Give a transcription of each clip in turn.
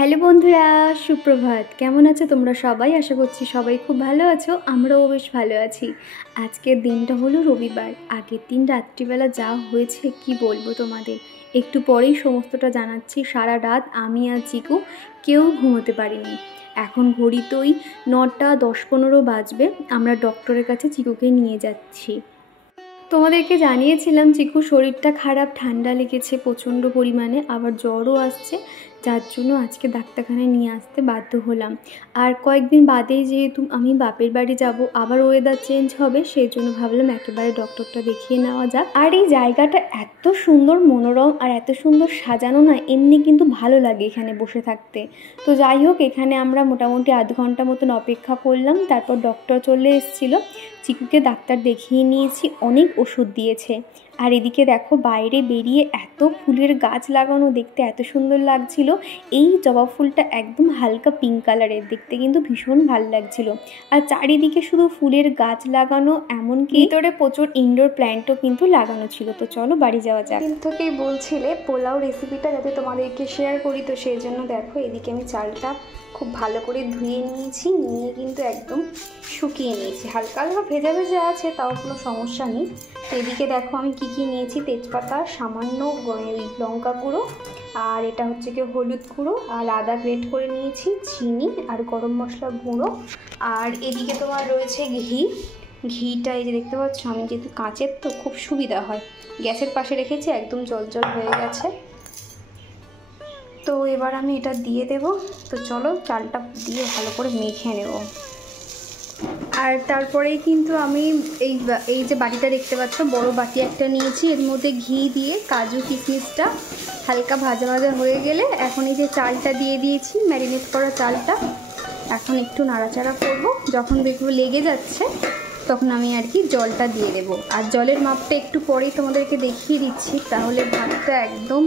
Hello বন্ধুরা, সুপ্রভাত। কেমন আছো তোমরা সবাই? আশা করছি সবাই খুব ভালো আছো। আমরাও বেশ ভালো আছি। আজকের দিনটা হলো রবিবার। আগের দিন রাত্রিবেলা যা হয়েছে কি বলবো তোমাদের। একটু পরেই সমস্তটা জানাচ্ছি। সারা রাত আমি আর চিকু কেউ ঘুমোতে পারিনি। এখন ঘড়িতে ওই 9টা 10-15 বাজবে। আমরা ডক্টরের কাছে চিকুকে নিয়ে যাচ্ছি। তোমাদেরকে জানিয়েছিলাম চিকুর শরীরটা খারাপ, ঠান্ডা লেগেছে প্রচণ্ড পরিমাণে, আবার জ্বরও আসছে, যার জন্য আজকে ডাক্তারখানায় নিয়ে আসতে বাধ্য হলাম। আর কয়েকদিন বাদেই যেহেতু আমি বাপের বাড়ি যাব, আবার ওয়েদার চেঞ্জ হবে, সেই জন্য ভাবলাম একেবারে ডক্টরটা দেখিয়ে নেওয়া যাক। আর এই জায়গাটা এত সুন্দর মনোরম আর এত সুন্দর সাজানো না, এমনি কিন্তু ভালো লাগে এখানে বসে থাকতে। তো যাই হোক, এখানে আমরা মোটামুটি আধ ঘন্টা মতন অপেক্ষা করলাম। তারপর ডক্টর চলে এসেছিলো। চিকুকে ডাক্তার দেখিয়ে নিয়েছি, অনেক ওষুধ দিয়েছে। আর এদিকে দেখো, বাইরে বেরিয়ে এত ফুলের গাছ লাগানো, দেখতে এত সুন্দর লাগছিল। এই জবা ফুলটা একদম হালকা পিঙ্ক কালারের, দেখতে কিন্তু ভীষণ ভালো লাগছিল। আর চারিদিকে শুধু ফুলের গাছ লাগানো, এমনকি ভিতরে প্রচুর ইনডোর প্ল্যান্টও কিন্তু লাগানো ছিল। তো চলো বাড়ি যাওয়া যাক। দিন থেকেই বলছিলে পোলাও রেসিপিটা যাতে তোমাদেরকে শেয়ার করি, তো সেই জন্য দেখো এদিকে আমি চালটা খুব ভালো করে ধুয়ে নিয়েছি, নিয়ে কিন্তু একদম শুকিয়ে নিয়েছি। হালকা হালকা ভেজা ভেজা আছে, তাও কোনো সমস্যা নেই। তো এদিকে দেখো আমি কী নিয়েছি। তেজপাতা, সামান্য ওই লঙ্কা গুঁড়ো, আর এটা হচ্ছে কি হলুদ গুঁড়ো, আর আদা গ্রেট করে নিয়েছি, চিনি আর গরম মশলা গুঁড়ো। আর এদিকে তোমার রয়েছে ঘিটা এই যে দেখতে পাচ্ছ, আমি যেহেতু কাঁচের তো খুব সুবিধা হয়। গ্যাসের পাশে রেখেছি, একদম জল হয়ে গেছে। তো এবার আমি এটা দিয়ে দেব। তো চলো চালটা দিয়ে ভালো করে মেখে নেব। আর তারপরেই কিন্তু আমি এই যে বাটিটা দেখতে পাচ্ছ, বড় বাটি একটা নিয়েছি। এর মধ্যে ঘি দিয়ে কাজু কিশমিশটা হালকা ভাজা ভাজা হয়ে গেলে এখন এই যে চালটা দিয়ে দিয়েছি, ম্যারিনেট করা চালটা। এখন একটু নাড়াচাড়া করব। যখন দেখবো লেগে যাচ্ছে, তখন আমি আর কি জলটা দিয়ে দেবো। আর জলের মাপটা একটু পরেই তোমাদেরকে দেখিয়ে দিচ্ছি, তাহলে ভাতটা একদম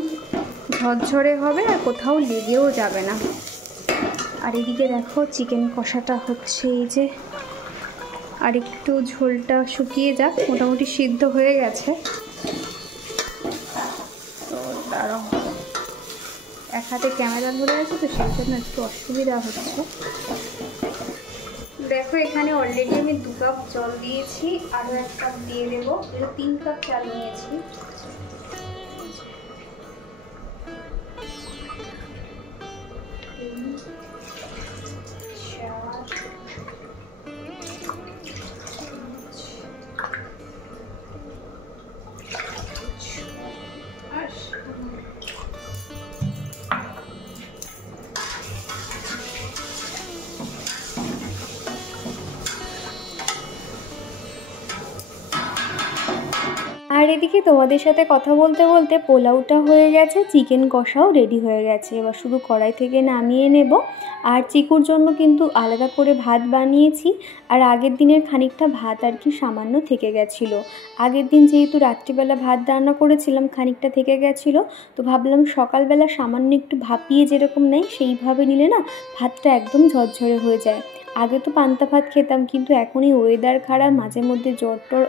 ঝরঝরে হবে আর কোথাও লেগেও যাবে না। আর এদিকে দেখো চিকেন কষাটা হচ্ছে, এই যে আর একটু ঝোলটা শুকিয়ে যাক, মোটামুটি সিদ্ধ হয়ে গেছে। তো দাঁড়াও, এক হাতে ক্যামেরা ধরে আছে তো সেই জন্য একটু অসুবিধা হচ্ছে। দেখো এখানে অলরেডি আমি 2 কাপ জল দিয়েছি, আরও 1 কাপ দিয়ে দেবো। 3 কাপ চাল নিয়েছি। আর এদিকে তোমাদের সাথে কথা বলতে বলতে পোলাওটা হয়ে গেছে, চিকেন কষাও রেডি হয়ে গেছে। এবার শুধু কড়াই থেকে নামিয়ে নেব। আর চিকুর জন্য কিন্তু আলাদা করে ভাত বানিয়েছি। আর আগের দিনের খানিকটা ভাত আর কি সামান্য থেকে গেছিলো। আগের দিন যেহেতু রাত্রিবেলা ভাত রান্না করেছিলাম, খানিকটা থেকে গেছিলো। তো ভাবলাম সকালবেলা সামান্য একটু ভাপিয়ে যেরকম নেয়, সেইভাবে নিলে না ভাতটা একদম ঝরঝরে হয়ে যায়। আগে তো পান্তা ভাত খেতাম, কিন্তু এখন এই ওয়েদার খারাপ, মাঝে মধ্যে জ্বর টর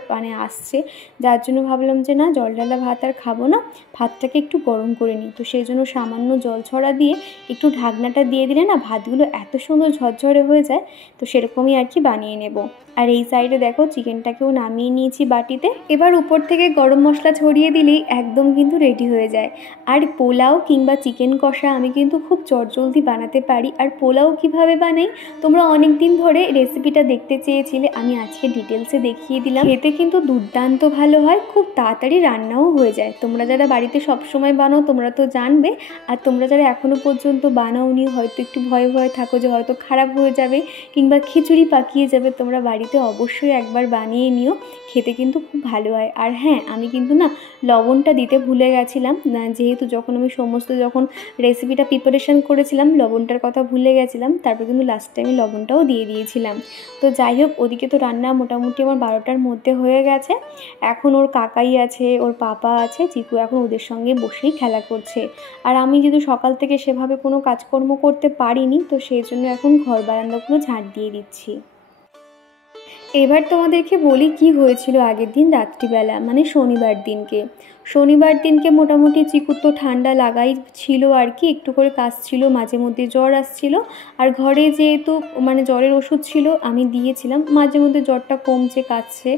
আসছে, যার জন্য ভাবলাম যে না, জল ঢালা ভাত আর খাবো না, ভাতটাকে একটু গরম করে নিই। তো সেই জন্য সামান্য জল ছড়া দিয়ে একটু ঢাকনাটা দিয়ে দিলে না ভাতগুলো এত সুন্দর ঝরঝরে হয়ে যায়। তো সেরকমই আর কি বানিয়ে নেব। আর এই সাইডে দেখো চিকেনটাকেও নামিয়ে নিয়েছি বাটিতে। এবার উপর থেকে গরম মশলা ছড়িয়ে দিলেই একদম কিন্তু রেডি হয়ে যায়। আর পোলাও কিংবা চিকেন কষা আমি কিন্তু খুব চটজলদি বানাতে পারি। আর পোলাও কিভাবে বানাই তোমরা অনেক দিন ধরে রেসিপিটা দেখতে চেয়েছিলে, আমি আজকে ডিটেলসে দেখিয়ে দিলাম। খেতে কিন্তু দুর্দান্ত ভালো হয়, খুব তাড়াতাড়ি রান্নাও হয়ে যায়। তোমরা যারা বাড়িতে সবসময় বানাও তোমরা তো জানবে, আর তোমরা যারা এখনও পর্যন্ত বানাওনি, হয়তো একটু ভয়ে থাকো যে হয়তো খারাপ হয়ে যাবে কিংবা খিচুড়ি পাকিয়ে যাবে, তোমরা বাড়িতে অবশ্যই একবার বানিয়ে নিও, খেতে কিন্তু খুব ভালো হয়। আর হ্যাঁ, আমি কিন্তু না লবণটা দিতে ভুলে গেছিলাম, যেহেতু যখন আমি যখন রেসিপিটা প্রিপারেশন করেছিলাম লবণটার কথা ভুলে গেছিলাম। তারপর কিন্তু লাস্টে আমি লবণটাও দিয়ে দিয়েছিলাম। তো যাই হোক, ওদিকে তো রান্না মোটামুটি আমার 12টার মধ্যে হয়ে গেছে। এখন ওর কাকাই আছে, ওর পাপা আছে, চিকু এখন ওদের সঙ্গে বসেই খেলা করছে। আর আমি যেহেতু সকাল থেকে সেভাবে কোনো কাজকর্ম করতে পারিনি, তো সেই জন্য এখন ঘর বারান্দাগুলো ঝাঁট দিয়ে দিচ্ছি। এবার তোমাদেরকে বলি কি হয়েছিল আগের দিন রাত্রিবেলা, মানে শনিবার দিনকে। শনিবার দিনকে মোটামুটি চিকুর তো ঠান্ডা লাগাই ছিল আর কি, একটু করে কাশছিল, মাঝে মধ্যে জ্বর আসছিল। আর ঘরে যেহেতু মানে জ্বরের ওষুধ ছিল আমি দিয়েছিলাম, মাঝে মধ্যে জ্বরটা কমছে কাশছে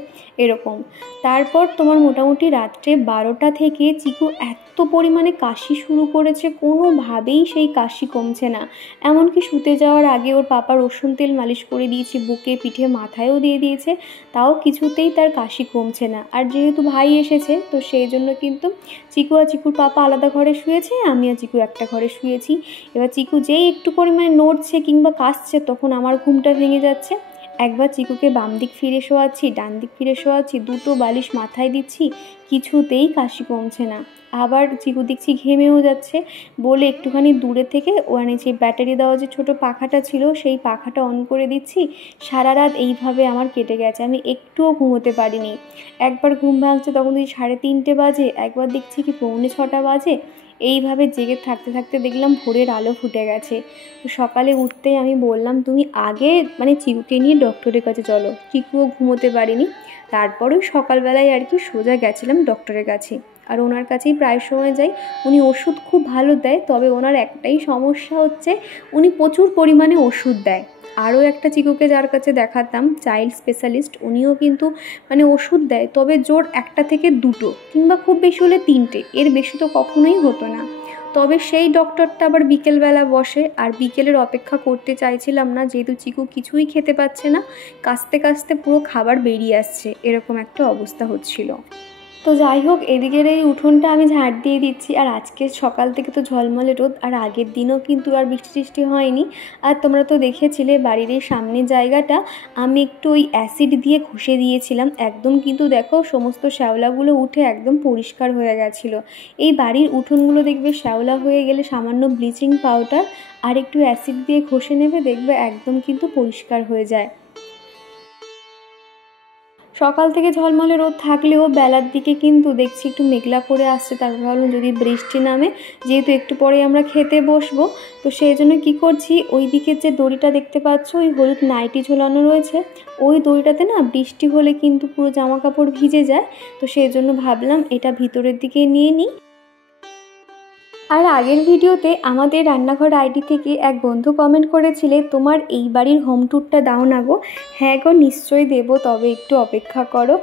এরকম। তারপর তোমার মোটামুটি রাত্রে 12টা থেকে চিকু এত পরিমাণে কাশি শুরু করেছে, কোনোভাবেই সেই কাশি কমছে না। এমনকি শুতে যাওয়ার আগে ওর পাপা রসুন তেল মালিশ করে দিয়েছি, বুকে পিঠে মাথায়ও দিয়ে দিয়েছে, তাও কিছুতেই তার কাশি কমছে না। আর যেহেতু ভাই এসেছে তো সেই জন্য কিন্তু চিকু আর চিকুর পাপা আলাদা ঘরে শুয়েছে, আমি আর চিকু একটা ঘরে শুয়েছি। এবার চিকু যেই একটু পরিমাণে নড়ছে কিংবা কাশছে তখন আমার ঘুমটা ভেঙে যাচ্ছে। একবার চিকুকে বাম দিক ফিরে শোয়াচ্ছি, ডান দিক ফিরে শোয়াচ্ছি, দুটো বালিশ মাথায় দিচ্ছি, কিছুতেই কাশি কমছে না। আবার চিকু দেখছি ঘেমেও যাচ্ছে বলে একটুখানি দূরে থেকে মানে যে ব্যাটারি দেওয়া যে ছোটো পাখাটা ছিল সেই পাখাটা অন করে দিচ্ছি। সারা রাত এইভাবে আমার কেটে গেছে, আমি একটুও ঘুমোতে পারিনি। একবার ঘুম ভাঙছে তখন দেখি 3:30 বাজে, একবার দেখছি কি 6:45 বাজে। এইভাবে জেগে থাকতে থাকতে দেখলাম ভোরের আলো ফুটে গেছে। তো সকালে উঠতেই আমি বললাম তুমি আগে মানে চিকুকে নিয়ে ডক্টরের কাছে চলো, চিকুও ঘুমোতে পারিনি। তারপরে সকালবেলায় আর কি সোজা গেছিলাম ডক্টরের কাছে, আর ওনার কাছেই প্রায় সময় যাই। উনি ওষুধ খুব ভালো দেয়, তবে ওনার একটাই সমস্যা হচ্ছে উনি প্রচুর পরিমাণে ওষুধ দেয়। আরও একটা চিকুকে যার কাছে দেখাতাম চাইল্ড স্পেশালিস্ট, উনিও কিন্তু মানে ওষুধ দেয়, তবে জোর 1টা থেকে 2টো কিংবা খুব বেশি হলে 3টে, এর বেশি তো কখনোই হতো না। তবে সেই ডক্টরটা আবার বিকেলবেলা বসে, আর বিকেলের অপেক্ষা করতে চাইছিলাম না যেহেতু চিকু কিছুই খেতে পাচ্ছে না, কাশতে কাশতে পুরো খাবার বেরিয়ে আসছে, এরকম একটা অবস্থা হচ্ছিল। তো যাই হোক, এদিকের এই উঠোনটা আমি ঝাড় দিয়ে দিচ্ছি। আর আজকে সকাল থেকে তো ঝলমলে রোদ, আর আগের দিনও কিন্তু আর বৃষ্টি টিষ্টি হয়নি। আর তোমরা তো দেখেছিলে বাড়ির এই সামনের জায়গাটা আমি একটু ওই অ্যাসিড দিয়ে ঘষে দিয়েছিলাম, একদম কিন্তু দেখো সমস্ত শ্যাওলাগুলো উঠে একদম পরিষ্কার হয়ে গেছিলো। এই বাড়ির উঠোনগুলো দেখবে শ্যাওলা হয়ে গেলে সামান্য ব্লিচিং পাউডার আর একটু অ্যাসিড দিয়ে ঘষে নেবে, দেখবে একদম কিন্তু পরিষ্কার হয়ে যায়। সকাল থেকে ঝলমলে রোদ থাকলেও বেলার দিকে কিন্তু দেখছি একটু মেঘলা করে আসছে, তারপর ভাবলাম যদি বৃষ্টি নামে, যেহেতু একটু পরে আমরা খেতে বসবো, তো সেই জন্য কী করছি ওই দিকের যে দড়িটা দেখতে পাচ্ছ ওই হলুদ নাইটি ঝোলানো রয়েছে, ওই দড়িটাতে না বৃষ্টি হলে কিন্তু পুরো জামা কাপড় ভিজে যায়, তো সেই জন্য ভাবলাম এটা ভিতরের দিকে নিয়ে নিই। আর আগের ভিডিওতে আমাদের রান্নাঘর আইডি থেকে এক বন্ধু কমেন্ট করেছিলে তোমার এই বাড়ির হোম ট্যুরটা দাও না গো। হ্যাঁ গো, নিশ্চয়ই দেবো, তবে একটু অপেক্ষা করো।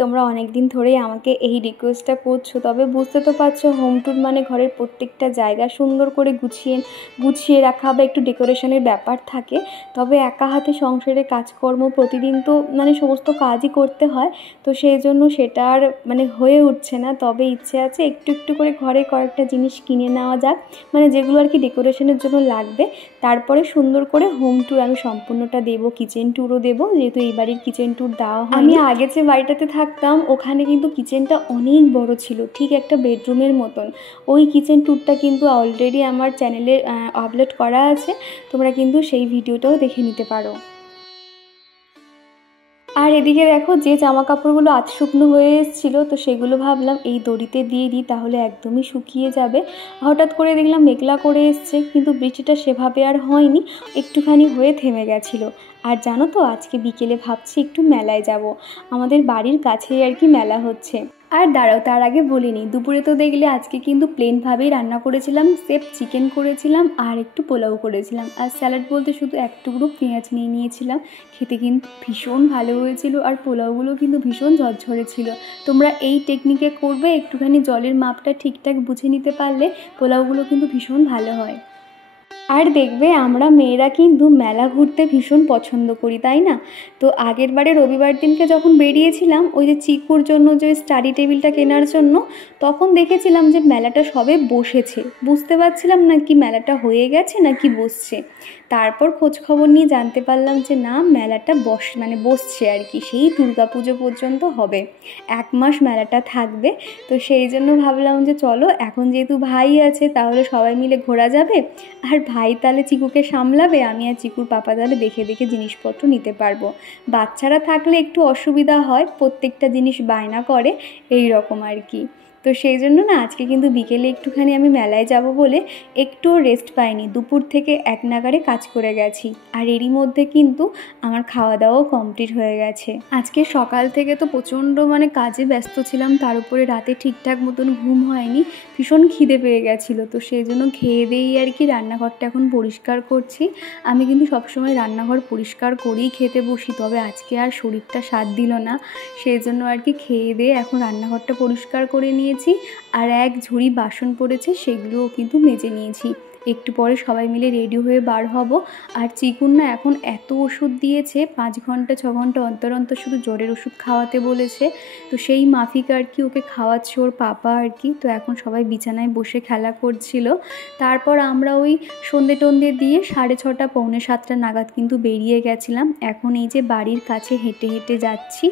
তোমরা অনেক দিন ধরেই আমাকে এই রিকোয়েস্টটা করছো, তবে বুঝতে তো পারছো হোম ট্যুর মানে ঘরের প্রত্যেকটা জায়গা সুন্দর করে গুছিয়ে রাখা বা একটু ডেকোরেশনের ব্যাপার থাকে। তবে একা হাতে সংসারে কাজকর্ম প্রতিদিন তো মানে সমস্ত কাজই করতে হয়, তো সেই জন্য সেটা আর মানে হয়ে উঠছে না। তবে ইচ্ছে আছে একটু একটু করে ঘরে কয়েকটা জিনিস কিনে নেওয়া যাক, মানে যেগুলো আর কি ডেকোরেশনের জন্য লাগবে। তারপরে সুন্দর করে হোম ট্যুর আমি সম্পূর্ণটা দেবো, কিচেন ট্যুরও দেবো, যেহেতু এই বাড়ির কিচেন ট্যুর দেওয়া হয়। আমি আগে যে বাড়িটাতে থাকতাম ওখানে কিন্তু কিচেনটা অনেক বড় ছিল, ঠিক একটা বেডরুমের মতন। ওই কিচেন ট্যুরটা কিন্তু অলরেডি আমার চ্যানেলে আপলোড করা আছে, তোমরা কিন্তু সেই ভিডিওটাও দেখে নিতে পারো। আর এদিকে দেখো যে জামা কাপড়গুলো আধ শুকনো হয়ে এসেছিলো, তো সেগুলো ভাবলাম এই দড়িতে দিয়ে দিই, তাহলে একদমই শুকিয়ে যাবে। হঠাৎ করে দেখলাম মেঘলা করে এসছে, কিন্তু বৃষ্টিটা সেভাবে আর হয়নি, একটুখানি হয়ে থেমে গেছিলো। আর জানো তো আজকে বিকেলে ভাবছি একটু মেলায় যাব, আমাদের বাড়ির কাছেই আর কি মেলা হচ্ছে। আর দাঁড়াও, তার আগে বলিনি, দুপুরে তো দেখলে আজকে কিন্তু প্লেনভাবেই রান্না করেছিলাম, সেফ চিকেন করেছিলাম আর একটু পোলাও করেছিলাম, আর স্যালাড বলতে শুধু এক টুকরো পেঁয়াজ নিয়ে নিয়েছিলাম। খেতে কিন্তু ভীষণ ভালো হয়েছিল, আর পোলাওগুলো কিন্তু ভীষণ ঝরঝরে ছিল। তোমরা এই টেকনিকে করবে, একটুখানি জলের মাপটা ঠিকঠাক বুঝে নিতে পারলে পোলাওগুলো কিন্তু ভীষণ ভালো হয়। আর দেখবে আমরা মেয়েরা কিন্তু মেলা ঘুরতে ভীষণ পছন্দ করি, তাই না? তো আগের বারে রবিবার দিনকে যখন বেরিয়েছিলাম ওই যে চিকুর জন্য যে স্টাডি টেবিলটা কেনার জন্য, তখন দেখেছিলাম যে মেলাটা সবে বসেছে, বুঝতে পারছিলাম না কি মেলাটা হয়ে গেছে নাকি বসছে। তারপর খোঁজ খবর নিয়ে জানতে পারলাম যে না, মেলাটা বসছে আর কি, সেই দুর্গাপুজো পর্যন্ত হবে, 1 মাস মেলাটা থাকবে। তো সেই জন্য ভাবলাম যে চলো, এখন যেহেতু ভাই আছে তাহলে সবাই মিলে ঘোরা যাবে, আর ভাই তাহলে চিকুকে সামলাবে, আমি আর চিকুর পাপা তাহলে দেখে দেখে জিনিসপত্র নিতে পারবো। বাচ্চারা থাকলে একটু অসুবিধা হয়, প্রত্যেকটা জিনিস বায়না করে, এই রকম আর কি। তো সেই জন্য না আজকে কিন্তু বিকেলে একটুখানি আমি মেলায় যাব বলে একটুও রেস্ট পাইনি, দুপুর থেকে এক নাগাড়ে কাজ করে গেছি। আর এরই মধ্যে কিন্তু আমার খাওয়া দাওয়াও কমপ্লিট হয়ে গেছে। আজকে সকাল থেকে তো প্রচণ্ড কাজে ব্যস্ত ছিলাম, তার উপরে রাতে ঠিকঠাক মতন ঘুম হয়নি, ভীষণ খিদে পেয়ে গেছিলো। তো সেই জন্য খেয়ে দিয়েই আর কি রান্নাঘরটা এখন পরিষ্কার করছি। আমি কিন্তু সবসময় রান্নাঘর পরিষ্কার করেই খেতে বসি, তবে আজকে আর শরীরটা সাথ দিল না, সেই জন্য আর কি খেয়ে দিয়ে এখন রান্নাঘরটা পরিষ্কার করে নিয়েছি। আর এক ঝুড়ি বাসন পড়েছে, সেগুলোও কিন্তু মেজে নিয়েছি। একটু পরে সবাই মিলে রেডি হয়ে বার হব। আর চিকুন না এখন এত ওষুধ দিয়েছে, 5 ঘন্টা 6 ঘন্টা অন্তর অন্তর শুধু জ্বরের ওষুধ খাওয়াতে বলেছে। তো সেই মাফিক আর কি ওকে খাওয়াচ্ছে ওর পাপা আর কি। তো এখন সবাই বিছানায় বসে খেলা করছিল। তারপর আমরা ওই সন্ধে টন্ধে দিয়ে 6:30 পৌনে 7টা নাগাদ কিন্তু বেরিয়ে গেছিলাম। এখন এই যে বাড়ির কাছে হেঁটে হেঁটে যাচ্ছি,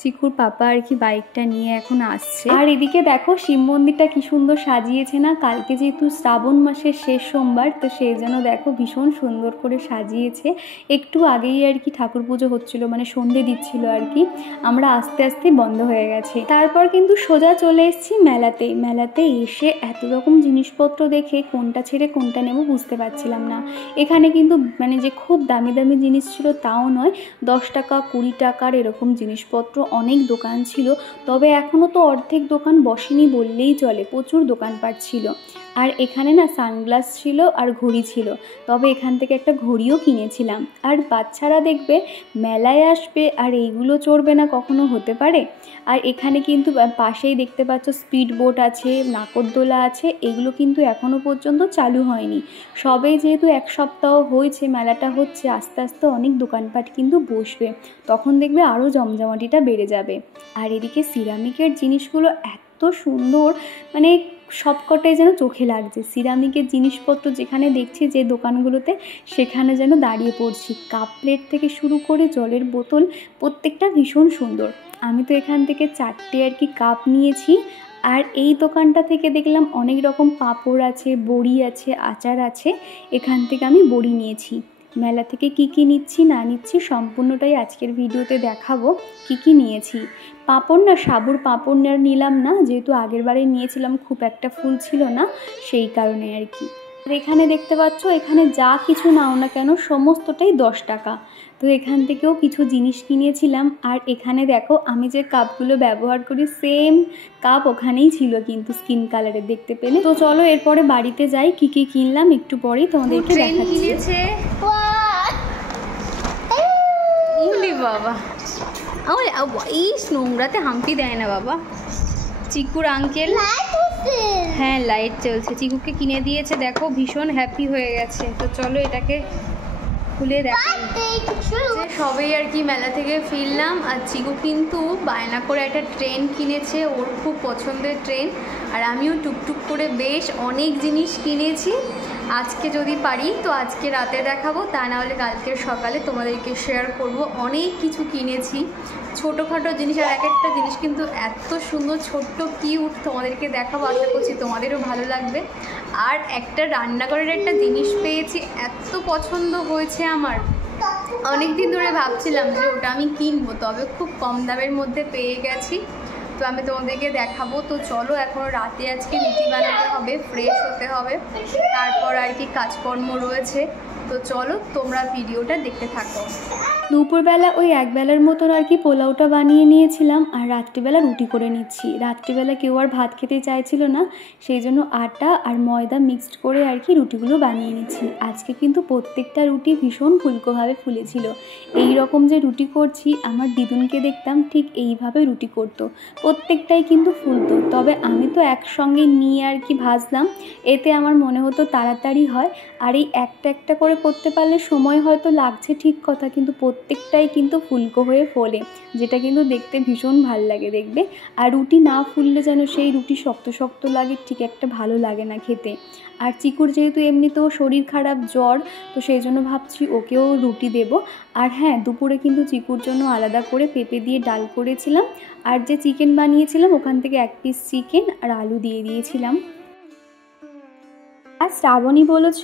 চিকুর পাপা আর কি বাইকটা নিয়ে এখন আসছে। আর এদিকে দেখো শিব মন্দিরটা কি সুন্দর সাজিয়েছে না, কালকে যেহেতু শ্রাবণ মাসের শেষ সোমবার, তো সেই জন্য দেখো ভীষণ সুন্দর করে সাজিয়েছে। একটু আগেই আর কি ঠাকুর পুজো হচ্ছিল, সন্ধে দিচ্ছিল আর কি, আমরা আস্তে আস্তে বন্ধ হয়ে গেছে। তারপর কিন্তু সোজা চলে এসেছি মেলাতে এসে এত রকম জিনিসপত্র দেখে কোনটা ছেড়ে কোনটা নেব বুঝতে পারছিলাম না। এখানে কিন্তু যে খুব দামি দামি জিনিস ছিল তাও নয়, 10 টাকা 20 টাকার এরকম জিনিসপত্র অনেক দোকান ছিল। তবে এখনও তো অর্ধেক দোকান বসেনি বললেই চলে, প্রচুর দোকানপাট ছিল। আর এখানে না সানগ্লাস ছিল আর ঘড়ি ছিল, তবে এখান থেকে একটা ঘড়িও কিনেছিলাম। আর বাচ্চারা দেখবে মেলায় আসবে আর এইগুলো চড়বে না, কখনো হতে পারে? আর এখানে কিন্তু পাশেই দেখতে পাচ্ছ স্পিড বোট আছে, নাগরদোলা আছে, এগুলো কিন্তু এখনও পর্যন্ত চালু হয়নি। সবে যেহেতু 1 সপ্তাহ হয়েছে মেলাটা হচ্ছে, আস্তে আস্তে অনেক দোকানপাট কিন্তু বসবে, তখন দেখবে আরও জমজমাটিটা বেড়ে যাবে। আর এদিকে সিরামিকের জিনিসগুলো এত সুন্দর, সবকটাই যেন চোখে লাগছে। সিরামিকের জিনিসপত্র যেখানে দেখছি যে দোকানগুলোতে, সেখানে যেন দাঁড়িয়ে পড়ছি। কাপ প্লেট থেকে শুরু করে জলের বোতল প্রত্যেকটা ভীষণ সুন্দর। আমি তো এখান থেকে 4টে আর কি কাপ নিয়েছি। আর এই দোকানটা থেকে দেখলাম অনেক রকম পাঁপড় আছে, বড়ি আছে, আচার আছে। এখান থেকে আমি বড়ি নিয়েছি। মেলা থেকে কি নিচ্ছি না নিচ্ছি সম্পূর্ণটাই আজকের ভিডিওতে দেখাবো, কি নিয়েছি। পাঁপড় না, সাবুর পাঁপড় নিলাম না, যেহেতু আগের বারে নিয়েছিলাম খুব একটা ফুল ছিল না, সেই কারণে আর কি। আর এখানে দেখতে পাচ্ছ, এখানে যা কিছু নাও না কেন সমস্তটাই 10 টাকা। তো এখান থেকেও কিছু জিনিস কিনেছিলাম। আর এখানে দেখো আমি যে কাপগুলো ব্যবহার করি, সেম কাপ ওখানেই ছিল কিন্তু স্কিন কালারের, দেখতে পেলে। তো চলো এরপরে বাড়িতে যাই, কি কিনলাম একটু পরেই তোমাদেরকে দেখাচ্ছি। বাবা এই নোংরাতে হাম্পি দেয় না বাবা। চিকুর আঙ্কেল, হ্যাঁ লাইট চলছে, চিকুকে কিনে দিয়েছে, দেখো ভীষণ হ্যাপি হয়ে গেছে। তো চলো এটাকে খুলে দেখো। সবেই আর কি মেলা থেকে ফিরলাম। আর চিকু কিন্তু বায়না করে একটা ট্রেন কিনেছে, ওর খুব পছন্দের ট্রেন। আর আমিও টুকটুক করে বেশ অনেক জিনিস কিনেছি। আজকে যদি পারি তো আজকে রাতে দেখাবো, তা নাহলে কালকের সকালে তোমাদেরকে শেয়ার করব। অনেক কিছু কিনেছি, ছোটোখাটো জিনিস, আর এক একটা জিনিস কিন্তু এত সুন্দর, ছোট্ট কিউট, তোমাদেরকে দেখাবো, আশা করছি তোমাদেরও ভালো লাগবে। আর একটা রান্নাঘরের একটা জিনিস পেয়েছি, এত পছন্দ হয়েছে আমার। অনেক দিন ধরে ভাবছিলাম যে ওটা আমি কিনবো, তবে খুব কম দামের মধ্যে পেয়ে গেছি। তো আমি তোমাদেরকে দেখাবো। তো চলো এখন রাতে আজকে রুটি বানাতে হবে, ফ্রেশ হতে হবে, তারপর আর কি কাজকর্ম রয়েছে। তো চলো তোমরা ভিডিওটা দেখতে থাকো। দুপুরবেলা ওই একবেলার মতন আর কি পোলাওটা বানিয়ে নিয়েছিলাম, আর রাত্রিবেলা রুটি করে নিচ্ছি। রাত্রিবেলা কেউ আর ভাত খেতে চাইছিল না, সেই জন্য আটা আর ময়দা মিক্সড করে আর কি রুটিগুলো বানিয়ে নিচ্ছি। আজকে কিন্তু প্রত্যেকটা রুটি ভীষণ ফুলকোভাবে ফুলেছিল। এই রকম যে রুটি করছি, আমার দিদুনকে দেখতাম ঠিক এইভাবে রুটি করতো, প্রত্যেকটাই কিন্তু ফুলতো। তবে আমি তো একসঙ্গে নিয়ে আর কি ভাজলাম, এতে আমার মনে হতো তাড়াতাড়ি হয়। আর এই একটা একটা করে করতে পারলে সময় হয়তো লাগছে ঠিক কথা, কিন্তু প্রত্যেকটাই কিন্তু ফুলকো হয়ে ফোলে, যেটা কিন্তু দেখতে ভীষণ ভাল লাগে দেখবে। আর রুটি না ফুললে যেন সেই রুটি শক্ত শক্ত লাগে, ঠিক একটা ভালো লাগে না খেতে। আর চিকুর যেহেতু এমনিতেও শরীর খারাপ, জ্বর, তো সেই জন্য ভাবছি ওকেও রুটি দেব। আর হ্যাঁ, দুপুরে কিন্তু চিকুর জন্য আলাদা করে পেঁপে দিয়ে ডাল করেছিলাম। আর যে চিকেন বানিয়েছিলাম ওখান থেকে 1 পিস চিকেন আর আলু দিয়ে দিয়েছিলাম। আর শ্রাবণী বলেছ,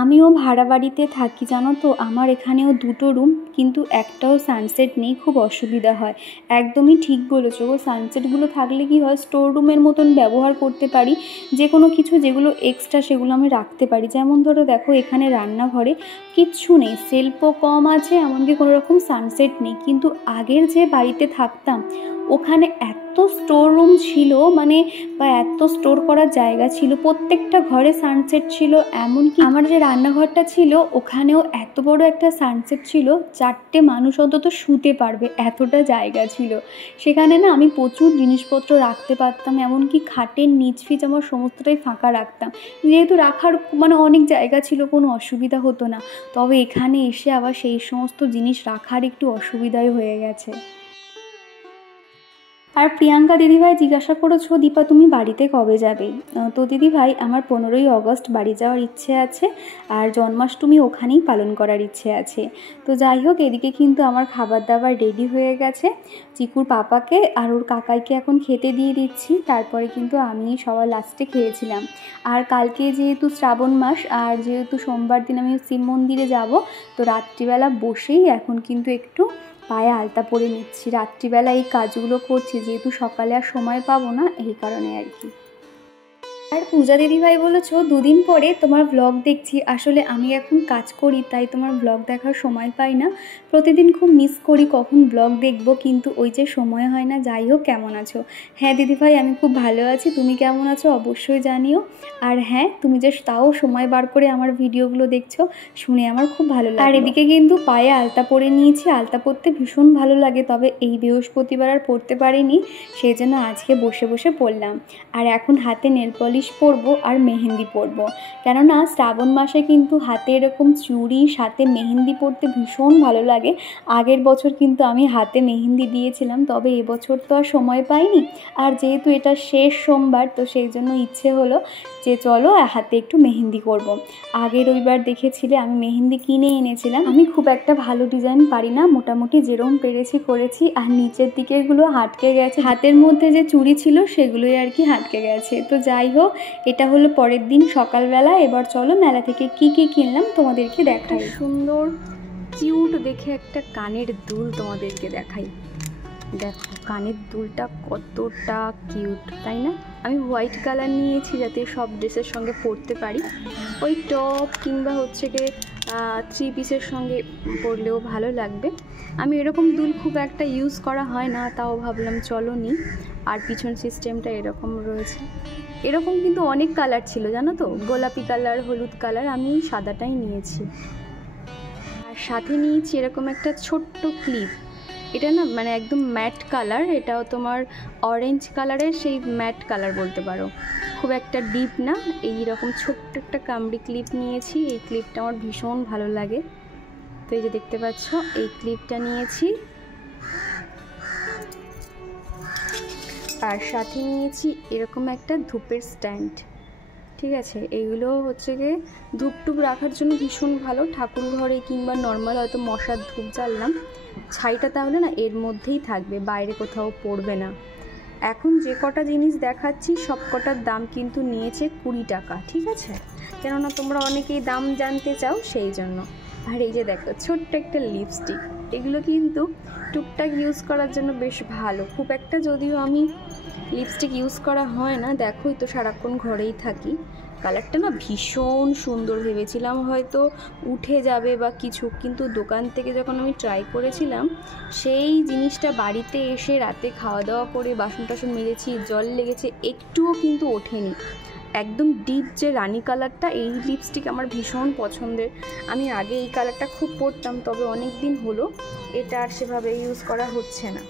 আমিও ভাড়া বাড়িতে থাকি জানো তো, আমার এখানেও 2টো রুম, কিন্তু একটাও সানসেট নেই, খুব অসুবিধা হয়। একদমই ঠিক বলেছো গো, সানসেটগুলো থাকলে কি হয়, স্টোর রুমের মতন ব্যবহার করতে পারি, যে কোনো কিছু যেগুলো এক্সট্রা সেগুলো আমি রাখতে পারি। যেমন ধরো দেখো, এখানে রান্নাঘরে কিচ্ছু নেই, সেলফও কম আছে, এমনকি কোনো রকম সানসেট নেই। কিন্তু আগের যে বাড়িতে থাকতাম ওখানে এত স্টোর রুম ছিল, মানে বা এত স্টোর করার জায়গা ছিল, প্রত্যেকটা ঘরে সানসেট ছিল। এমনকি আমার যে রান্নাঘরটা ছিল ওখানেও এত বড় একটা সানসেট ছিল, 4টে মানুষ অন্তত শুতে পারবে এতটা জায়গা ছিল সেখানে। না আমি প্রচুর জিনিসপত্র রাখতে পারতাম, এমনকি খাটের নিচ ফিচ আমার সমস্তটাই ফাঁকা রাখতাম, যেহেতু রাখার মানে অনেক জায়গা ছিল, কোনো অসুবিধা হতো না। তবে এখানে এসে আবার সেই সমস্ত জিনিস রাখার একটু অসুবিধাই হয়ে গেছে। আর প্রিয়াঙ্কা দিদিভাই জিজ্ঞাসা করেছো, দীপা তুমি বাড়িতে কবে যাবে? তো দিদিভাই, আমার 15ই অগস্ট বাড়ি যাওয়ার ইচ্ছে আছে, আর জন্মাষ্টমী ওখানেই পালন করার ইচ্ছে আছে। তো যাই হোক, এদিকে কিন্তু আমার খাবার দাবার রেডি হয়ে গেছে। চিকুর পাপাকে আর ওর কাকাইকে এখন খেতে দিয়ে দিচ্ছি, তারপরে কিন্তু আমি সবার লাস্টে খেয়েছিলাম। আর কালকে যেহেতু শ্রাবণ মাস, আর যেহেতু সোমবার দিন আমি শিব মন্দিরে যাব, তো রাত্রিবেলা বসেই এখন কিন্তু একটু পায়ে আলতা পরে নিচ্ছি। রাত্রিবেলা এই কাজগুলো করছি, যেহেতু সকালে আর সময় পাবো না, এই কারণে আর কি। আর পূজা দিদিভাই বলেছো 2 দিন পরে তোমার ব্লগ দেখছি। আসলে আমি এখন কাজ করি, তাই তোমার ব্লগ দেখার সময় পাই না। প্রতিদিন খুব মিস করি কখন ব্লগ দেখবো, কিন্তু ওই যে সময় হয় না। যাই হোক, কেমন আছো? হ্যাঁ দিদিভাই, আমি খুব ভালো আছি, তুমি কেমন আছো অবশ্যই জানিও। আর হ্যাঁ, তুমি যে তাও সময় বার করে আমার ভিডিওগুলো দেখছো, শুনে আমার খুব ভালো লাগে। আর এদিকে কিন্তু পায়ে আলতা পরে নিয়েছি, আলতা পরতে ভীষণ ভালো লাগে, তবে এই বৃহস্পতিবার আর পরতে পারিনি, সেই জন্য আজকে বসে বসে পরলাম। আর এখন হাতে নেল পলিশ পরবো আর মেহেন্দি পরবো, কেননা শ্রাবণ মাসে কিন্তু হাতে এরকম চুড়ি সাথে মেহেন্দি পরতে ভীষণ ভালো লাগে। আগের বছর কিন্তু আমি হাতে মেহেন্দি দিয়েছিলাম, তবে এবছর তো আর সময় পাইনি। আর যেহেতু এটা শেষ সোমবার, তো সেই জন্য ইচ্ছে হলো যে চলো হাতে একটু মেহেন্দি করব। আগের রবিবার দেখেছিলে আমি মেহেন্দি কিনে এনেছিলাম। আমি খুব একটা ভালো ডিজাইন পারি না, মোটামুটি যেরকম পেরেছি করেছি। আর নিচের দিকেগুলো হাটকে গেছে, হাতের মধ্যে যে চুড়ি ছিল সেগুলোই আর কি হাটকে গেছে। তো যাই হোক, এটা হলো পরের দিন সকালবেলা। এবার চলো মেলা থেকে কি কি কিনলাম তোমাদেরকে দেখাই। সুন্দর কিউট দেখে একটা কানের দুল তোমাদেরকে দেখাই। দেখো কানের দুলটা কতটা কিউট, তাই না? আমি হোয়াইট কালার নিয়েছি যাতে সব ড্রেসের সঙ্গে পরতে পারি। ওই টপ কিংবা হচ্ছে গিয়ে 3 পিসের সঙ্গে পরলেও ভালো লাগবে। আমি এরকম দুল খুব একটা ইউজ করা হয় না, তাও ভাবলাম চলো নিই। আর পিছন সিস্টেমটা এরকম রয়েছে। এরকম কিন্তু অনেক কালার ছিল জানো তো, গোলাপি কালার, হলুদ কালার, আমি সাদাটাই নিয়েছি। আর সাথে নিয়েছি এরকম একটা ছোট্ট ক্লিপ। এটা না মানে একদম ম্যাট কালার, এটাও তোমার অরেঞ্জ কালারের, সেই ম্যাট কালার বলতে পারো, খুব একটা ডিপ না। এই রকম ছোট্ট একটা কামড়ি ক্লিপ নিয়েছি, এই ক্লিপটা আমার ভীষণ ভালো লাগে। তো এই যে দেখতে পাচ্ছ, এই ক্লিপটা নিয়েছি। আর সাথে নিয়েছি এরকম একটা ধূপের স্ট্যান্ড। ঠিক আছে, এইগুলো হচ্ছে গিয়ে ধূপ টুপ রাখার জন্য ভীষণ ভালো। ঠাকুর ঘরে কিংবা নর্মাল হয়তো মশার ধূপ জ্বাললাম, ছাইটা তাহলে না এর মধ্যেই থাকবে, বাইরে কোথাও পড়বে না। এখন যে কটা জিনিস দেখাচ্ছি সব কটার দাম কিন্তু নিয়েছে 20 টাকা, ঠিক আছে? কেননা তোমরা অনেকেই দাম জানতে চাও, সেই জন্য। আর এই যে দেখো ছোট্ট একটা লিপস্টিক, এগুলো কিন্তু টুকটাক ইউজ করার জন্য বেশ ভালো। খুব একটা যদিও আমি লিপস্টিক ইউজ করা হয় না, দেখোই তো সারাক্ষণ ঘরেই থাকি। কালারটা না ভীষণ সুন্দর, ভেবেছিলাম হয়তো উঠে যাবে বা কিছু, কিন্তু দোকান থেকে যখন আমি ট্রাই করেছিলাম, সেই জিনিসটা বাড়িতে এসে রাতে খাওয়া দাওয়া করে বাসন টাসন মেজেছি, জল লেগেছে, একটুও কিন্তু ওঠেনি। একদম ডিপ যে রানি কালারটা, এই লিপস্টিক আমার ভীষণ পছন্দের। আমি আগে এই কালারটা খুব পরতাম, তবে অনেক দিন হলো এটা আর সেভাবে ইউজ করা হচ্ছে না।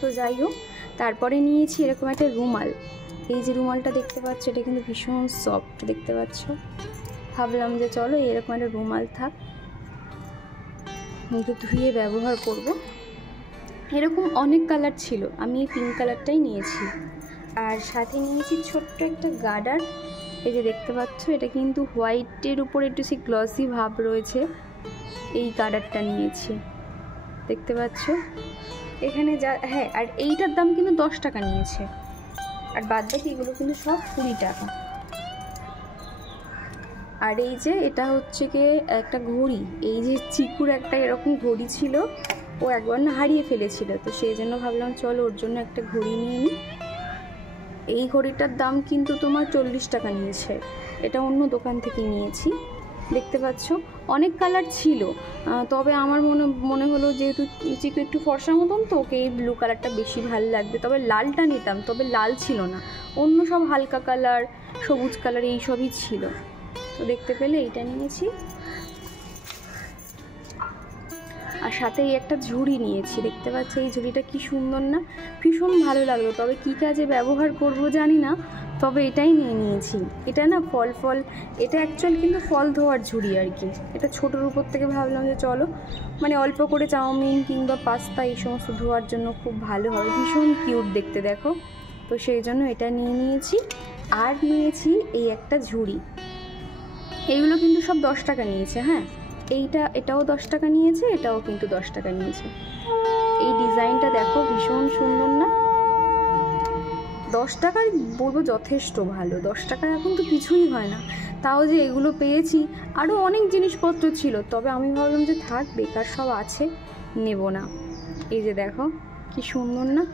তো যাই হোক, তারপরে নিয়েছি এরকম একটা রুমাল। এই যে রুমালটা দেখতে পাচ্ছ, এটা কিন্তু ভীষণ সফট, দেখতে পাচ্ছ। ভাবলাম যে চলো এরকম একটা রুমাল থাক, একটু ধুয়ে ব্যবহার করব। এরকম অনেক কালার ছিল, আমি এই পিঙ্ক কালারটাই নিয়েছি। আর সাথে নিয়েছি ছোট্ট একটা গার্ডার। এই যে দেখতে পাচ্ছ, এটা কিন্তু হোয়াইটের উপর একটু সেই গ্লসি ভাব রয়েছে, এই গার্ডারটা নিয়েছি, দেখতে পাচ্ছ এখানে যা। হ্যাঁ, আর এইটার দাম কিন্তু 10 টাকা নিয়েছে, আর বাদ বাকি এগুলো কিন্তু সব 20 টাকা। আর এই যে এটা হচ্ছে কি একটা ঘড়ি, এই যে চিকুর একটা এরকম ঘড়ি ছিল, ও একবার না হারিয়ে ফেলেছিল, তো সেই জন্য ভাবলাম চলো ওর জন্য একটা ঘড়ি নিয়ে নিই। এই ঘড়িটার দাম কিন্তু তোমার 40 টাকা নিয়েছে, এটা অন্য দোকান থেকে নিয়েছি। দেখতে পাচ্ছ অনেক কালার ছিল, তবে আমার মনে হলো যেহেতু চিকু একটু ফর্সা মতন, তো ওকে এই ব্লু কালারটা বেশি ভালো লাগবে। তবে লালটা নিতাম, তবে লাল ছিল না, অন্য সব হালকা কালার, সবুজ কালার এইসবই ছিল। তো দেখতে পেলে এইটা নিয়েছি। আর সাথে এই একটা ঝুড়ি নিয়েছি, দেখতে পাচ্ছি এই ঝুড়িটা কি সুন্দর না, ভীষণ ভালো লাগলো। তবে কী কাজে ব্যবহার করব জানি না, তবে এটাই নিয়ে নিয়েছি। এটা না ফল এটা অ্যাকচুয়াল কিন্তু ফল ধোয়ার ঝুড়ি আর কি। এটা ছোটোর উপর থেকে ভাবলাম যে চলো মানে অল্প করে চাউমিন কিংবা পাস্তা এই সমস্ত ধোয়ার জন্য খুব ভালো হয়, ভীষণ কিউট দেখতে দেখো। তো সেই জন্য এটা নিয়ে নিয়েছি। আর নিয়েছি এই একটা ঝুড়ি, এইগুলো কিন্তু সব 10 টাকা নিয়েছে। হ্যাঁ, এটাও 10 টাকা নিয়েছে, এটাও কিন্তু 10 টাকা নিয়েছে। এই ডিজাইনটা দেখো ভীষণ সুন্দর না, 10 টাকার বলবো যথেষ্ট ভালো। 10 টাকার এখন তো কিছুই হয় না, তাও যে এগুলো পেয়েছি। আরও অনেক জিনিসপত্র ছিল, তবে আমি ভাবলাম যে থাক, বেকার সব আছে, নেব না। এই যে দেখো কি সুন্দর না,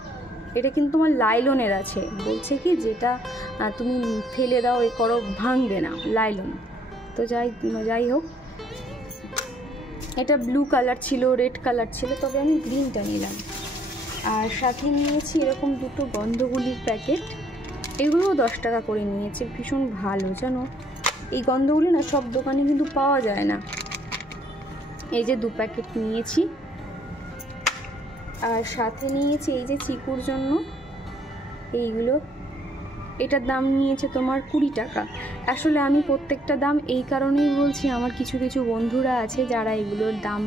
এটা কিন্তু তোমার লাইলনের আছে, বলছে কি যেটা তুমি ফেলে দাও এ করো ভাঙবে না, লাইলন। তো যাই হোক, এটা ব্লু কালার ছিল, রেড কালার ছিল, তবে আমি গ্রিনটা নিলাম। আর সাথে নিয়েছি এরকম দুটো গন্ধগুলির প্যাকেট, এগুলোও 10 টাকা করে নিয়েছি। ভীষণ ভালো জানো, এই গন্ধগুলি না সব দোকানে কিন্তু পাওয়া যায় না। এই যে 2 প্যাকেট নিয়েছি। আর সাথে নিয়েছি এই যে চিকুর জন্য এইগুলো, এটার দাম নিয়েছে তোমার 20 টাকা। আসলে আমি প্রত্যেকটা দাম এই কারণেই বলছি, আমার কিছু কিছু বন্ধুরা আছে যারা এগুলোর দাম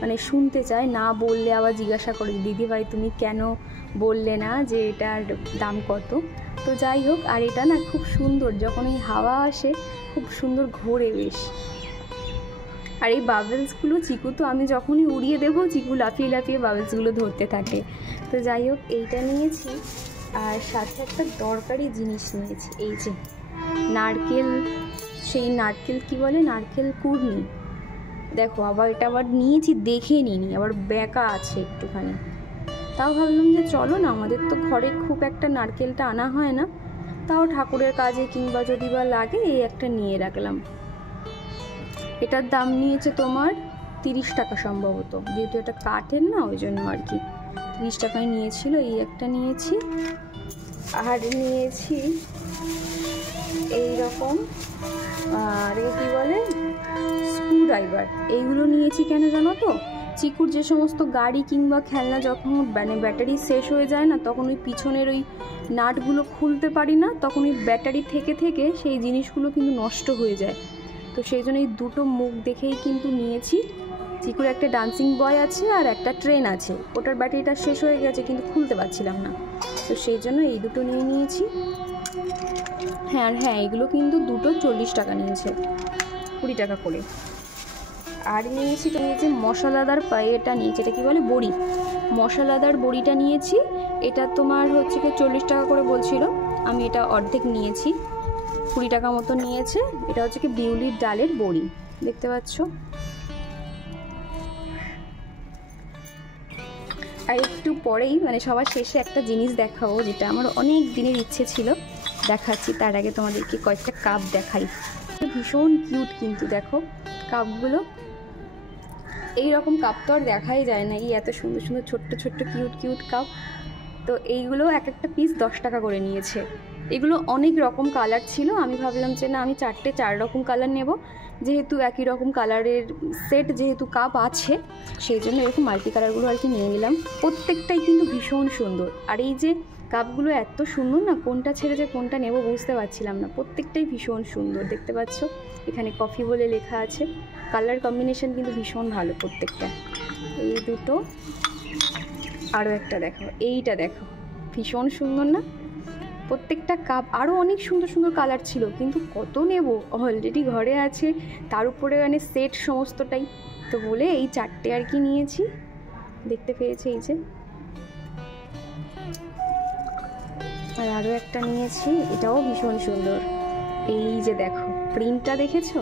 মানে শুনতে চায়, না বললে আবার জিজ্ঞাসা করে দিদি ভাই তুমি কেন বললে না যে এটার দাম কত। তো যাই হোক, আর এটা না খুব সুন্দর, যখন এই হাওয়া আসে খুব সুন্দর ঘোরে বেশ। আর এই বাবলসগুলো চিকু তো আমি যখনই উড়িয়ে দেবো, চিকু লাফিয়ে লাফিয়ে বাবলসগুলো ধরতে থাকে। তো যাই হোক, এইটা নিয়েছি। আর সাথে একটা দরকারি জিনিস নিয়েছি, এই যে নারকেল, সেই নারকেল কি বলে, নারকেল কুড়নি। দেখো আবার এটা আবার নিয়েছি, দেখে নিইনি, আবার বেঁকা আছে একটুখানি। তাও ভাবলাম যে চলো না, আমাদের তো ঘরে খুব একটা নারকেলটা আনা হয় না, তাও ঠাকুরের কাজে কিংবা যদি বা লাগে এই একটা নিয়ে রাখলাম। এটার দাম নিয়েছে তোমার 30 টাকা সম্ভবত, যেহেতু এটা কাঠের না ওই জন্য আর কি 30 টাকায় নিয়েছিল। এই একটা নিয়েছি। আর নিয়েছি এই রকম, আর কী বলে স্ক্রুড্রাইভার, এইগুলো নিয়েছি কেন জানো তো, চিকুর যে সমস্ত গাড়ি কিংবা খেলনা যখন মানে ব্যাটারি শেষ হয়ে যায় না, তখন ওই পিছনের ওই নাটগুলো খুলতে পারি না, তখন ওই ব্যাটারি থেকে থেকে সেই জিনিসগুলো কিন্তু নষ্ট হয়ে যায়। তো সেই জন্য এই দুটো মুখ দেখেই কিন্তু নিয়েছি। চিকুর একটা ডান্সিং বয় আছে আর একটা ট্রেন আছে, ওটার ব্যাটারিটা শেষ হয়ে গেছে কিন্তু খুলতে পারছিলাম না, তো সেই জন্য এই দুটো নিয়ে নিয়েছি। হ্যাঁ আর হ্যাঁ, এগুলো কিন্তু দুটো 40 টাকা নিয়েছে, 20 টাকা করে। আর নিয়েছি তো নিয়েছি মশলাদার এটা নিয়েছি, এটা কী বলে বড়ি, মশলাদার বড়িটা নিয়েছি। এটা তোমার হচ্ছে কি 40 টাকা করে বলছিল, আমি এটা অর্ধেক নিয়েছি, 20 টাকা মতো নিয়েছে। এটা হচ্ছে কি বিউলির ডালের বড়ি, দেখতে পাচ্ছ। আর একটু পরেই মানে সবার শেষে একটা জিনিস দেখাবো, যেটা আমার অনেক দিনের ইচ্ছে ছিল, দেখাচ্ছি। তার আগে তোমাদেরকে কয়েকটা কাপ দেখাই, ভীষণ কিউট কিন্তু দেখো কাপগুলো। এই রকম কাপ তো আর দেখাই যায় না, এই এত সুন্দর সুন্দর ছোট্ট ছোট্ট কিউট কিউট কাপ। তো এইগুলো এক একটা পিস 10 টাকা করে নিয়েছে। এগুলো অনেক রকম কালার ছিল, আমি ভাবলাম যে না আমি 4 রকম কালার নেব, যেহেতু একই রকম কালারের সেট যেহেতু কাপ আছে, সেই জন্য এরকম মাল্টি কালারগুলো আর কি নিয়ে নিলাম। প্রত্যেকটাই কিন্তু ভীষণ সুন্দর। আর এই যে কাপগুলো এত সুন্দর না, কোনটা ছেড়ে যে কোনটা নেব বুঝতে পারছিলাম না, প্রত্যেকটাই ভীষণ সুন্দর দেখতে পাচ্ছ। এখানে কফি বলে লেখা আছে, কালার কম্বিনেশন কিন্তু ভীষণ ভালো প্রত্যেকটা। এই দুটো, আরও একটা দেখো, এইটা দেখো ভীষণ সুন্দর না প্রত্যেকটা কাপ। আরও অনেক সুন্দর সুন্দর কালার ছিল, কিন্তু কত নেব, অলরেডি ঘরে আছে, তার উপরে মানে সেট সমস্তটাই, তো বলে এই 4টে আর কি নিয়েছি। দেখতে পেয়েছে এই যে, আর আরও একটা নিয়েছি, এটাও ভীষণ সুন্দর। এই যে দেখো প্রিন্টটা দেখেছো,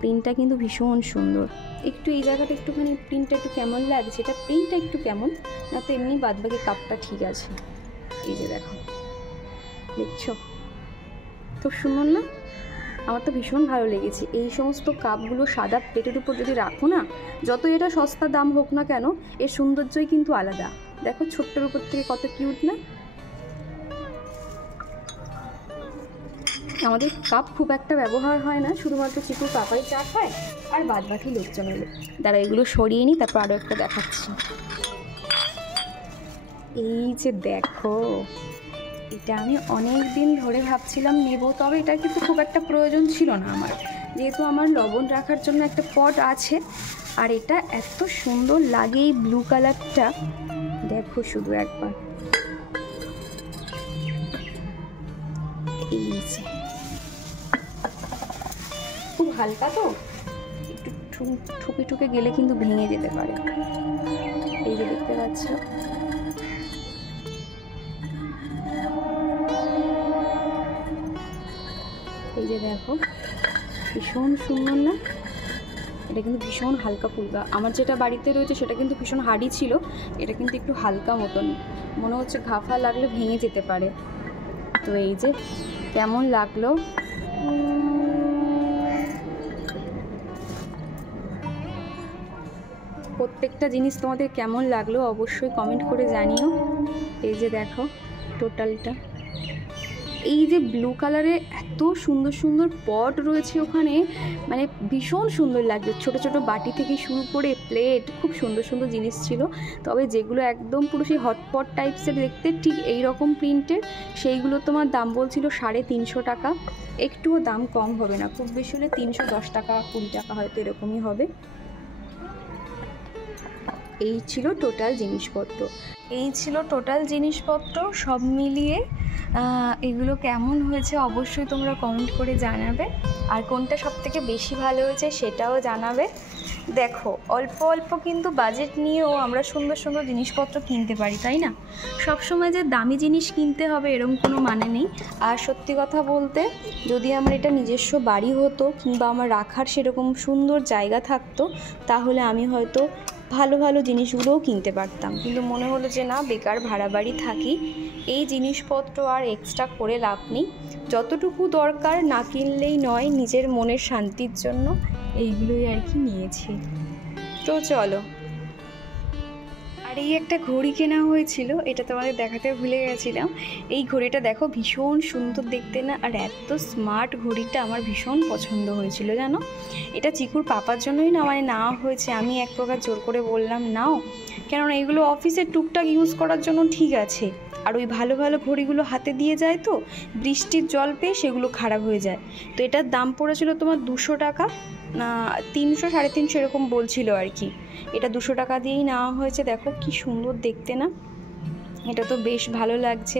প্রিন্টটা কিন্তু ভীষণ সুন্দর। একটু এই জায়গাটা একটুখানি প্রিন্টটা একটু কেমন লাগছে, এটা প্রিন্টটা একটু কেমন, না তো এমনি বাদবাকি কাপটা ঠিক আছে। এই যে দেখো, দেখছো খুব সুন্দর না? আমার তো ভীষণ ভালো লেগেছে। এই সমস্ত কাপগুলো সাদা প্লেটের উপর যদি রাখো না, যত এটা সস্তা দাম হোক না কেন, এর সৌন্দর্যই কিন্তু আলাদা। দেখো ছোট্টের উপর থেকে কত কিউট না? আমাদের কাপ খুব একটা ব্যবহার হয় না, শুধুমাত্র চিকুর পাপাই চা খায় আর বাদ বাকি লোকজন এলে। দাঁড়া এগুলো সরিয়ে নিই, তারপর আরও একটা দেখাচ্ছি। এই যে দেখো, এটা আমি অনেক দিন ধরে ভাবছিলাম নেব, তবে এটা কিন্তু খুব একটা প্রয়োজন ছিল না আমার, যেহেতু আমার লবণ রাখার জন্য একটা পট আছে। আর এটা এত সুন্দর লাগে এই ব্লু কালারটা, দেখো শুধু একবার। এই যে খুব হালকা তো, একটু ঠুকে ঠুকে গেলে কিন্তু ভেঙে যেতে পারে। এই যে দেখতে পাচ্ছ, এই যে দেখো ভীষণ সুন্দর না? এটা কিন্তু ভীষণ হালকা ফুলকা। আমার যেটা বাড়িতে রয়েছে সেটা কিন্তু ভীষণ হার্ডি ছিল, এটা কিন্তু একটু হালকা মতন, মনে হচ্ছে ঘাফা লাগলে ভেঙে যেতে পারে। তো এই যে কেমন লাগলো, প্রত্যেকটা জিনিস তোমাদের কেমন লাগলো অবশ্যই কমেন্ট করে জানিও। এই যে দেখো টোটালটা, এই যে ব্লু কালারের এত সুন্দর সুন্দর পট রয়েছে ওখানে, মানে ভীষণ সুন্দর লাগছে। ছোট ছোট বাটি থেকে শুরু করে প্লেট, খুব সুন্দর সুন্দর জিনিস ছিল। তবে যেগুলো একদম পুরো সেই হটপট টাইপসের দেখতে, ঠিক এই রকম প্রিন্টের, সেইগুলো তোমার দাম বলছিল 350 টাকা। একটুও দাম কম হবে না, খুব বেশি হলে 310 টাকা 20 টাকা হয়তো এরকমই হবে। এই ছিল টোটাল জিনিসপত্র, সব মিলিয়ে এগুলো কেমন হয়েছে অবশ্যই তোমরা কমেন্ট করে জানাবে, আর কোনটা সবথেকে বেশি ভালো হয়েছে সেটাও জানাবে। দেখো অল্প অল্প কিন্তু বাজেট নিয়েও আমরা সুন্দর সুন্দর জিনিসপত্র কিনতে পারি, তাই না? সবসময় যে দামি জিনিস কিনতে হবে এরকম কোনো মানে নেই। আর সত্যি কথা বলতে, যদি আমার এটা নিজস্ব বাড়ি হতো কিংবা আমার রাখার সেরকম সুন্দর জায়গা থাকতো, তাহলে আমি হয়তো ভালো ভালো জিনিসগুলোও কিনতে পারতাম। কিন্তু মনে হলো যে না, বেকার ভাড়া বাড়ি থাকি, এই জিনিসপত্র আর এক্সট্রা করে লাভ নেই। যতটুকু দরকার না কিনলেই নয়, নিজের মনের শান্তির জন্য এইগুলোই আর কি নিয়েছি। তো চলো, আর এই একটা ঘড়ি কেনা হয়েছিল, এটা তোমাদের দেখাতে ভুলে গেছিলাম। এই ঘড়িটা দেখো ভীষণ সুন্দর দেখতে না, আর এত স্মার্ট ঘড়িটা আমার ভীষণ পছন্দ হয়েছিল জানো। এটা চিকুর পাপার জন্যই না মানে নেওয়া হয়েছে, আমি এক প্রকার জোর করে বললাম নাও, কেননা এগুলো অফিসের টুকটাক ইউজ করার জন্য ঠিক আছে। আর ওই ভালো ভালো ঘড়িগুলো হাতে দিয়ে যায় তো, বৃষ্টির জল পেয়ে সেগুলো খারাপ হয়ে যায়। তো এটার দাম পড়েছিল তোমার 200 টাকা, 300 350 এরকম বলছিল আর কি। এটা 200 টাকা দিয়েই নেওয়া হয়েছে। দেখো কি সুন্দর দেখতে না, এটা তো বেশ ভালো লাগছে।